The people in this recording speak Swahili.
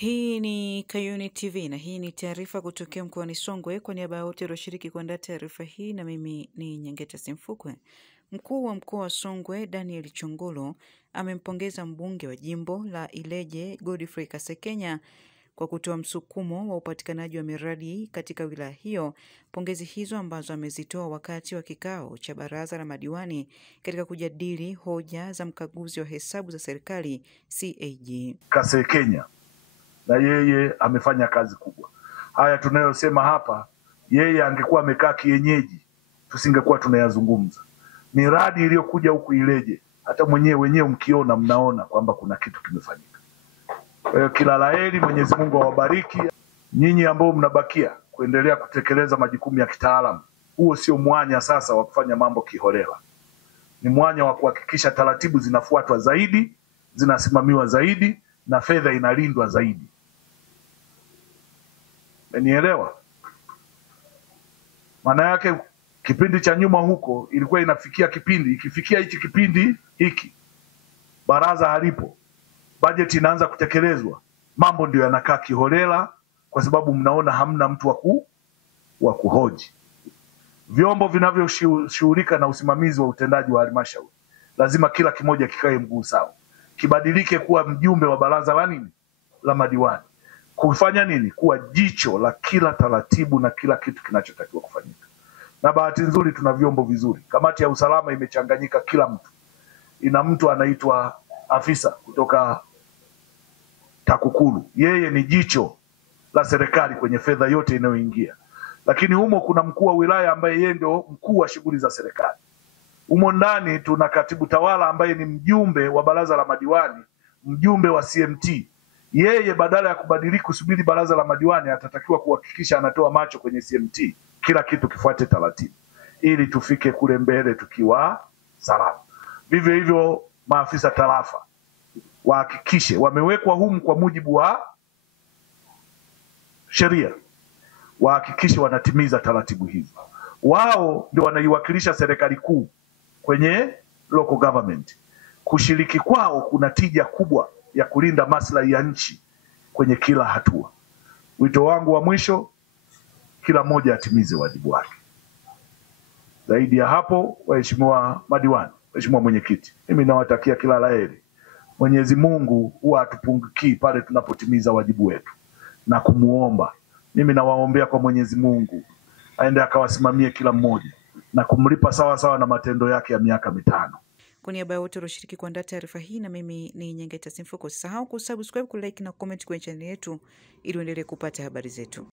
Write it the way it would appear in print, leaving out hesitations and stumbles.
Hii ni Kayuni TV na hii ni taarifa kutokea mkoani Songwe. Kwa niaba ya wote walioshiriki kuandaa taarifa hii, na mimi ni Nyangeta Simfukwe. Mkuu wa mkoa wa Songwe Daniel Chongolo amempongeza mbunge wa jimbo la Ileje Godfrey Kasekenya kwa kutoa msukumo wa upatikanaji wa miradi katika wilaya hiyo. Pongezi hizo ambazo amezitoa wakati wa kikao cha baraza la madiwani katika kujadili hoja za mkaguzi wa hesabu za serikali CAG. Kasekenya na yeye amefanya kazi kubwa. Haya tunayosema hapa, yeye angekuwa amekaa kienyeji tusingekuwa tunayazungumza. Miradi iliyokuja huku Ileje, hata wenyewe mkiona mnaona kwamba kuna kitu kimefanyika. Kwa hiyo kila laheri, Mwenyezi Mungu awabariki. Nyinyi ambao mnabakia kuendelea kutekeleza majukumu ya kitaalamu, huo sio mwanya sasa wa kufanya mambo kiholela. Ni mwanya wa kuhakikisha taratibu zinafuatwa zaidi, zinasimamiwa zaidi na fedha inalindwa zaidi. Umenielewa? Maana yake kipindi cha nyuma huko ilikuwa ikifikia hichi kipindi hiki, baraza halipo, bajeti inaanza kutekelezwa, mambo ndio yanakaa kiholela kwa sababu mnaona hamna mtu wa kuhoji. Vyombo vinavyoshughulika na usimamizi wa utendaji wa halmashauri lazima kila kimoja kikae mguu sawa, kibadilike kuwa mjumbe wa baraza la madiwani, kufanya nini? Kuwa jicho la kila taratibu na kila kitu kinachotakiwa kufanyika. Na bahati nzuri tuna vyombo vizuri. Kamati ya usalama imechanganyika kila mtu. Ina mtu anaitwa afisa kutoka TAKUKURU. Yeye ni jicho la serikali kwenye fedha yote inayoingia. Lakini humo kuna mkuu wa wilaya ambaye yeye ndio mkuu wa shughuli za serikali. Humo ndani tuna katibu tawala ambaye ni mjumbe wa baraza la madiwani, mjumbe wa CMT. Yeye badala ya kubadilika kusubiri baraza la madiwani atatakiwa kuhakikisha anatoa macho kwenye CMT, kila kitu kifuate taratibu ili tufike kule mbele tukiwa salama. Vivyo hivyo maafisa tarafa wahakikishe wamewekwa humu kwa mujibu wa sheria, wahakikishe wanatimiza taratibu hizo. Wao ndio wanaiwakilisha serikali kuu kwenye local government. Kushiriki kwao kuna tija kubwa ya kulinda maslahi ya nchi kwenye kila hatua. Wito wangu wa mwisho, kila mmoja atimize wajibu wake. Zaidi ya hapo, waheshimiwa madiwani, waheshimiwa mwenyekiti, mimi nawatakia kila laheri. Mwenyezi Mungu huwa atupungukii pale tunapotimiza wajibu wetu na kumuomba. Mimi nawaombea kwa Mwenyezi Mungu aende akawasimamie kila mmoja na kumlipa sawa sawa na matendo yake ya miaka 5. Kwa niaba ya wote walioshiriki kuandaa taarifa hii, na mimi ni Nyangeta Simfukwe. Usisahau kusubscribe, kulike na comment kwenye channel yetu ili uendelee kupata habari zetu.